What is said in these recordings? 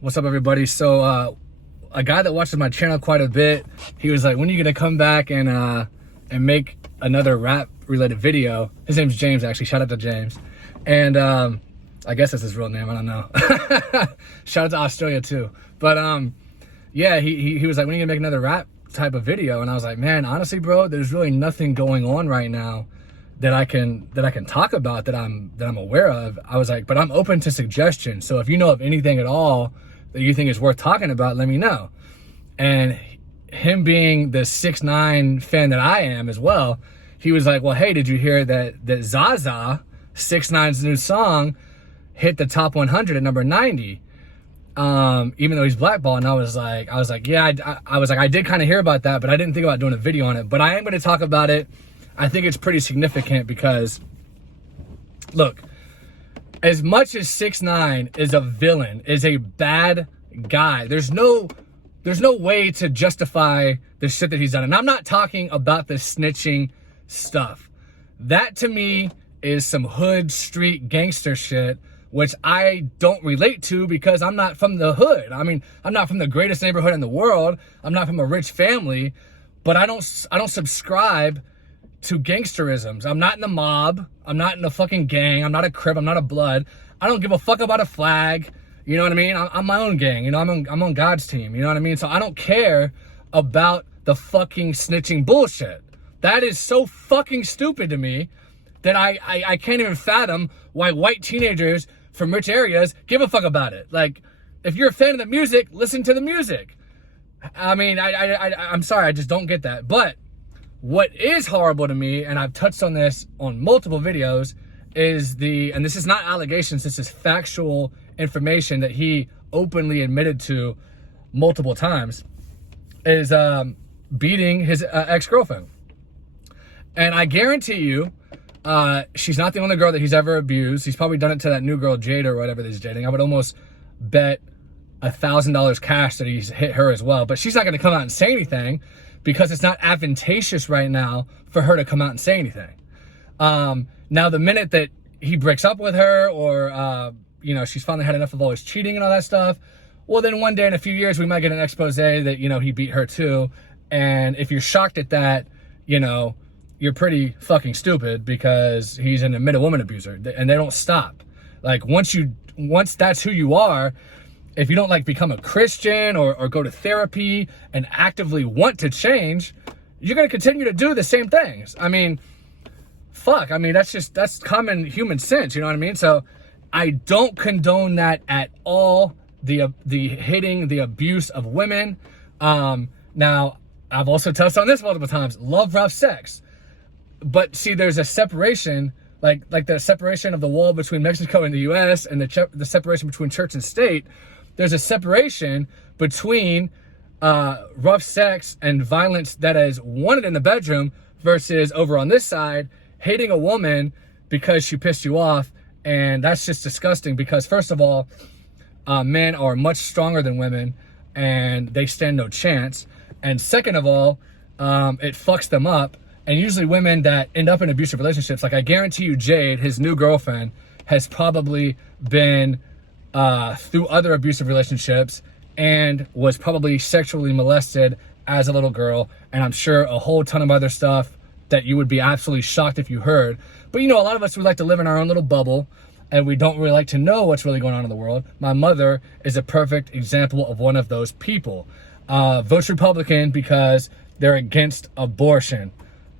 What's up, everybody? So, a guy that watches my channel quite a bit, he was like, when are you gonna come back and make another rap-related video? His name's James, actually. Shout out to James. And I guess that's his real name. I don't know. Shout out to Australia, too. But, yeah, he was like, when are you gonna make another rap type of video? And I was like, man, honestly, bro, there's really nothing going on right now that I can talk about that I'm aware of. I was like, but I'm open to suggestions. So if you know of anything at all that you think is worth talking about, let me know. And him being the 6ix9ine fan that I am as well, he was like, well, hey, did you hear that ZAZA, 6ix9ine's new song, hit the top 100 at number 90? Even though he's blackballed. And I was like, yeah, I did kind of hear about that, but I didn't think about doing a video on it. But I am going to talk about it. I think it's pretty significant because, look, as much as 6ix9ine is a villain, is a bad guy, there's no way to justify the shit that he's done. And I'm not talking about the snitching stuff. That to me is some hood street gangster shit, which I don't relate to because I'm not from the hood. I mean, I'm not from the greatest neighborhood in the world. I'm not from a rich family, but I don't subscribe to gangsterisms. I'm not in the mob. I'm not in a fucking gang. I'm not a Crip. I'm not a Blood. I don't give a fuck about a flag. You know what I mean? I'm my own gang. You know, I'm on God's team. You know what I mean? So I don't care about the fucking snitching bullshit. That is so fucking stupid to me that I can't even fathom why white teenagers from rich areas give a fuck about it. Like, if you're a fan of the music, listen to the music. I mean, I'm sorry, I just don't get that. But what is horrible to me, and I've touched on this on multiple videos, is and this is not allegations, this is factual information that he openly admitted to multiple times, is beating his ex-girlfriend. And I guarantee you, she's not the only girl that he's ever abused. He's probably done it to that new girl, Jade, or whatever that he's dating. I would almost bet $1,000 cash that he's hit her as well. But she's not going to come out and say anything because it's not advantageous right now for her to come out and say anything. Now, the minute that he breaks up with her, or you know, she's finally had enough of always cheating and all that stuff, well, then one day in a few years we might get an expose that, you know, he beat her too. And if you're shocked at that, you know, you're pretty fucking stupid, because he's an admitted woman abuser, and they don't stop. Like, once that's who you are, if you don't like become a Christian or go to therapy and actively want to change, you're going to continue to do the same things. I mean, fuck. I mean, that's common human sense. You know what I mean? So I don't condone that at all. The hitting, the abuse of women. Now, I've also touched on this multiple times. Love rough sex. But see, there's a separation, like the separation of the wall between Mexico and the U.S. and the separation between church and state. There's a separation between rough sex and violence that is wanted in the bedroom versus over on this side, hating a woman because she pissed you off. And that's just disgusting, because first of all, men are much stronger than women and they stand no chance. And second of all, it fucks them up. And usually women that end up in abusive relationships, like I guarantee you Jade, his new girlfriend, has probably been through other abusive relationships and was probably sexually molested as a little girl. And I'm sure a whole ton of other stuff that you would be absolutely shocked if you heard. But you know, a lot of us would like to live in our own little bubble, and we don't really like to know what's really going on in the world. My mother is a perfect example of one of those people. Votes Republican because they're against abortion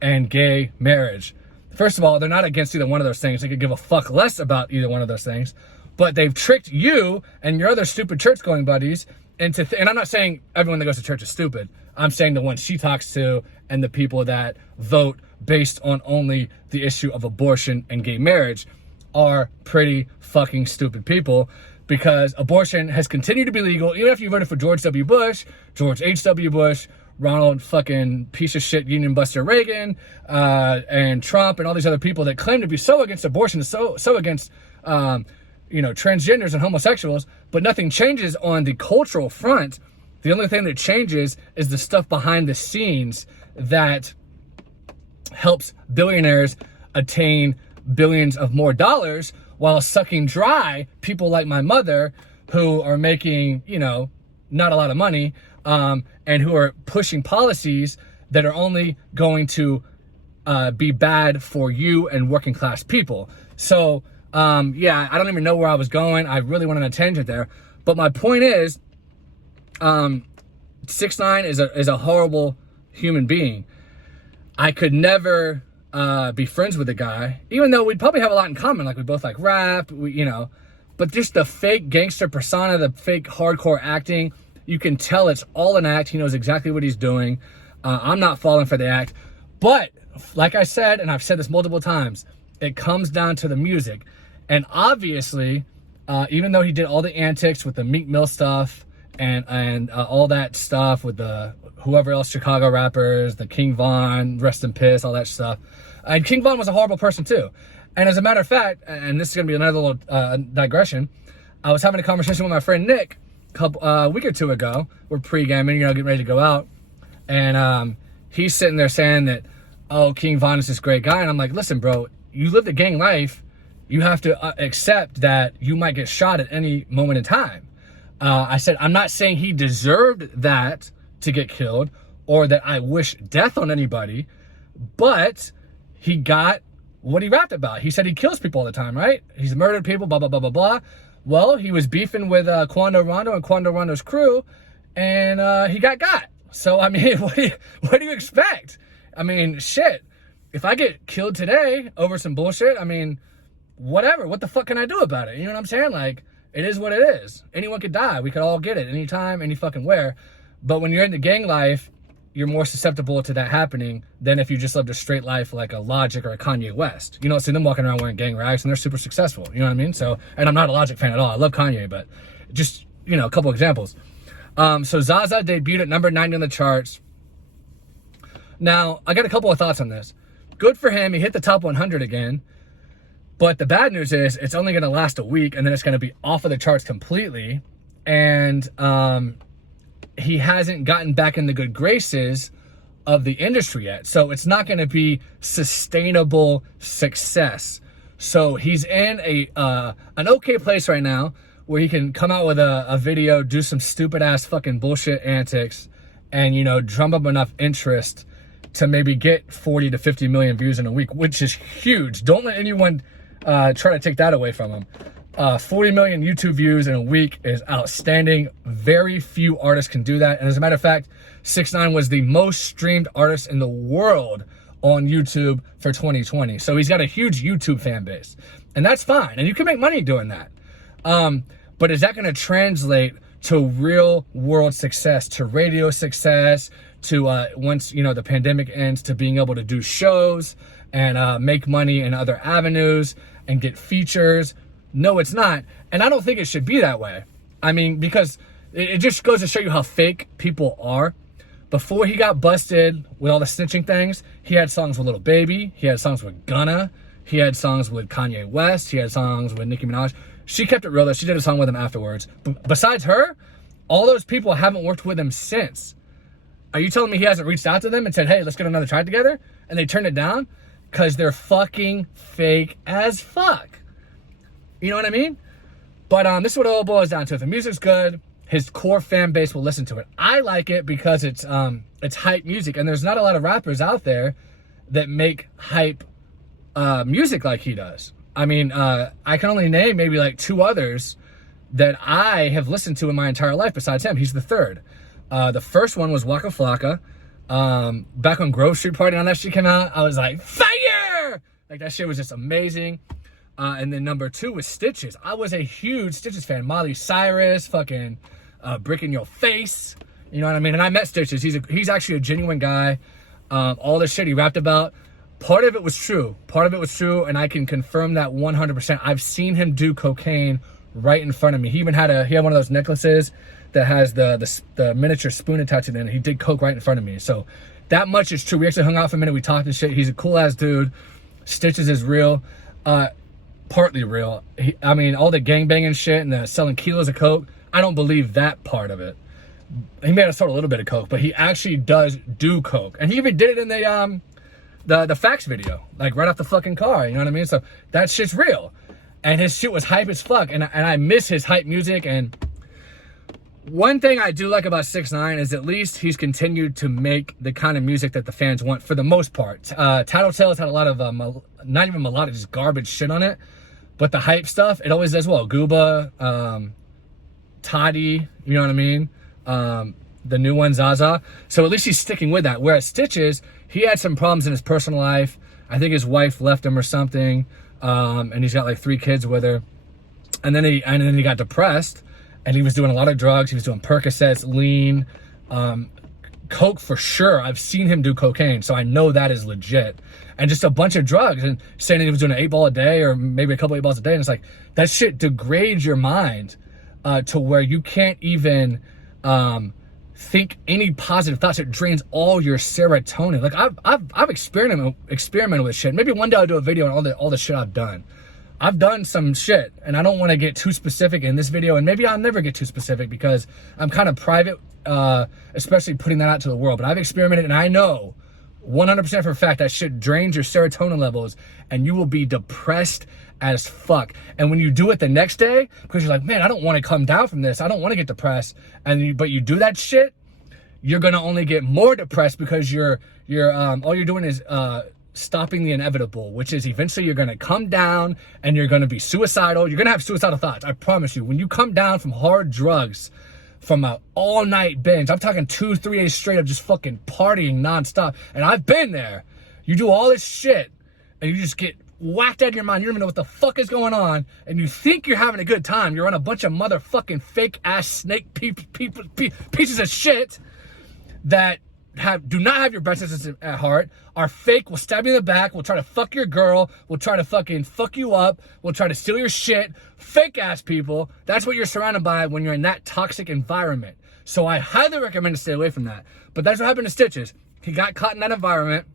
and gay marriage. First of all, they're not against either one of those things. They could give a fuck less about either one of those things. But they've tricked you and your other stupid church-going buddies into... and I'm not saying everyone that goes to church is stupid. I'm saying the ones she talks to and the people that vote based on only the issue of abortion and gay marriage are pretty fucking stupid people, because abortion has continued to be legal even if you voted for George W. Bush, George H.W. Bush, Ronald fucking piece of shit Union Buster Reagan, and Trump and all these other people that claim to be so against abortion, so against you know, transgenders and homosexuals, but nothing changes on the cultural front. The only thing that changes is the stuff behind the scenes that helps billionaires attain billions of more dollars while sucking dry people like my mother who are making, you know, not a lot of money, and who are pushing policies that are only going to be bad for you and working class people. So, yeah, I don't even know where I was going. I really went on a tangent there. But my point is, 6ix9ine is a horrible human being. I could never be friends with the guy, even though we'd probably have a lot in common. Like, we both like rap, you know. But just the fake gangster persona, the fake hardcore acting, you can tell it's all an act. He knows exactly what he's doing. I'm not falling for the act. But, like I said, and I've said this multiple times, it comes down to the music. And obviously, even though he did all the antics with the Meek Mill stuff and all that stuff with the whoever else, Chicago rappers, the King Von, Rest in Piss, all that stuff. And King Von was a horrible person too. And as a matter of fact, and this is going to be another little digression, I was having a conversation with my friend Nick a week or two ago. We're pre-gaming, you know, getting ready to go out. And he's sitting there saying that, oh, King Von is this great guy. And I'm like, listen, bro, you live the gang life. You have to accept that you might get shot at any moment in time. I said, I'm not saying he deserved that to get killed or that I wish death on anybody, but he got what he rapped about. He said he kills people all the time, right? He's murdered people, blah, blah, blah, blah, blah. Well, he was beefing with Quando Rondo and Quando Rondo's crew, and he got. So, I mean, what do you expect? I mean, shit. If I get killed today over some bullshit, I mean, whatever. What the fuck can I do about it? You know what I'm saying? Like, it is what it is. Anyone could die. We could all get it anytime, any fucking where. But when you're in the gang life, you're more susceptible to that happening than if you just lived a straight life like a Logic or a Kanye West. You don't see them walking around wearing gang rags and they're super successful. You know what I mean? So, and I'm not a Logic fan at all. I love Kanye, but just, you know, a couple examples. So ZAZA debuted at number 90 on the charts. Now, I got a couple of thoughts on this. Good for him. He hit the top 100 again. But the bad news is it's only going to last a week and then it's going to be off of the charts completely. And he hasn't gotten back in the good graces of the industry yet. So it's not going to be sustainable success. So he's in an okay place right now where he can come out with a video, do some stupid ass fucking bullshit antics, and, you know, drum up enough interest to maybe get 40 to 50 million views in a week, which is huge. Don't let anyone try to take that away from him. 40 million YouTube views in a week is outstanding. Very few artists can do that. And as a matter of fact, 6ix9ine was the most streamed artist in the world on YouTube for 2020. So he's got a huge YouTube fan base. And that's fine. And you can make money doing that. But is that going to translate to real world success, to radio success, to once, you know, the pandemic ends, to being able to do shows and make money in other avenues and get features? No, it's not. And I don't think it should be that way. I mean, because it just goes to show you how fake people are. Before he got busted with all the snitching things, he had songs with Lil Baby. He had songs with Gunna. He had songs with Kanye West. He had songs with Nicki Minaj. She kept it real, though. She did a song with him afterwards. But besides her, all those people haven't worked with him since. Are you telling me he hasn't reached out to them and said, hey, let's get another track together? And they turned it down? Because they're fucking fake as fuck. You know what I mean? But this is what it all boils down to. If the music's good, his core fan base will listen to it. I like it because it's hype music. And there's not a lot of rappers out there that make hype music like he does. I mean, I can only name maybe like 2 others that I have listened to in my entire life besides him. He's the third. The first one was Waka Flocka. Back when Grove Street Party and all that shit came out, I was like, fire! Like, that shit was just amazing. And then number 2 was Stitches. I was a huge Stitches fan. Miley Cyrus, fucking Brick in Your Face. You know what I mean? And I met Stitches. He's actually a genuine guy. All the shit he rapped about, part of it was true. Part of it was true, and I can confirm that 100%. I've seen him do cocaine right in front of me. He even had one of those necklaces that has the miniature spoon attached to it, and he did coke right in front of me. So that much is true. We actually hung out for a minute. We talked and shit. He's a cool ass dude. Stitches is real. Partly real. I mean, all the gangbanging shit and the selling kilos of coke, I don't believe that part of it. He may have sold a little bit of coke, but he actually does do coke. And he even did it in the fax video, like right off the fucking car, you know what I mean? So that shit's real. And his shit was hype as fuck. And I miss his hype music. And one thing I do like about 6ix9ine is at least he's continued to make the kind of music that the fans want for the most part. Tattletales had a lot of, not even melodic, just garbage shit on it. But the hype stuff, it always does well. Gooba, Toddy, you know what I mean? The new one, ZAZA. So at least he's sticking with that. Whereas Stitches, he had some problems in his personal life. I think his wife left him or something. And he's got like 3 kids with her. And then he got depressed. And he was doing a lot of drugs. He was doing Percocets, lean, coke for sure. I've seen him do cocaine, so I know that is legit. And just a bunch of drugs, and saying that he was doing an 8-ball a day or maybe a couple 8-balls a day. And it's like, that shit degrades your mind to where you can't even think any positive thoughts. It drains all your serotonin. Like I've experimented with shit. Maybe one day I'll do a video on all the shit I've done. I've done some shit, and I don't want to get too specific in this video, and maybe I'll never get too specific because I'm kind of private, especially putting that out to the world. But I've experimented, and I know 100% for a fact that shit drains your serotonin levels, and you will be depressed as fuck. And when you do it the next day, because you're like, man, I don't want to come down from this, I don't want to get depressed, but you do that shit, you're gonna only get more depressed because you're all you're doing is stopping the inevitable, which is eventually you're gonna come down and you're gonna be suicidal. You're gonna have suicidal thoughts. I promise you. When you come down from hard drugs, from an all-night binge, I'm talking 2-3 days straight of just fucking partying nonstop, and I've been there. You do all this shit, and you just get whacked out of your mind. You don't even know what the fuck is going on, and you think you're having a good time. You're on a bunch of motherfucking fake-ass snake pieces of shit that do not have your best interests at heart, are fake, will stab you in the back, will try to fuck your girl, will try to fucking fuck you up, will try to steal your shit. Fake ass people. That's what you're surrounded by when you're in that toxic environment. So I highly recommend to stay away from that. But that's what happened to Stitches. He got caught in that environment,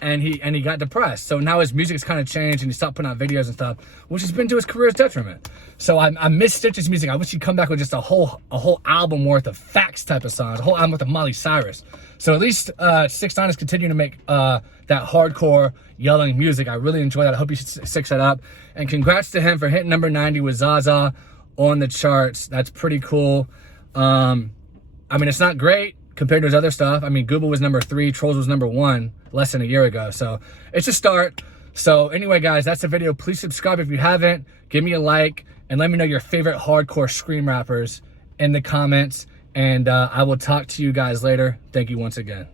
and he got depressed. So now his music's kind of changed, and he stopped putting out videos and stuff, which has been to his career's detriment. So I miss Stitch's music. I wish he'd come back with just a whole album worth of facts type of songs, a whole album with of Miley Cyrus. So at least 6ix9ine is continuing to make that hardcore yelling music. I really enjoy that. I hope you six that up. And congrats to him for hitting number 90 with ZAZA on the charts. That's pretty cool. I mean, it's not great compared to his other stuff. I mean, Gooba was number 3, Trolls was number 1 less than a year ago. So it's a start. So anyway, guys, that's the video. Please subscribe if you haven't. Give me a like and let me know your favorite hardcore scream rappers in the comments. And I will talk to you guys later. Thank you once again.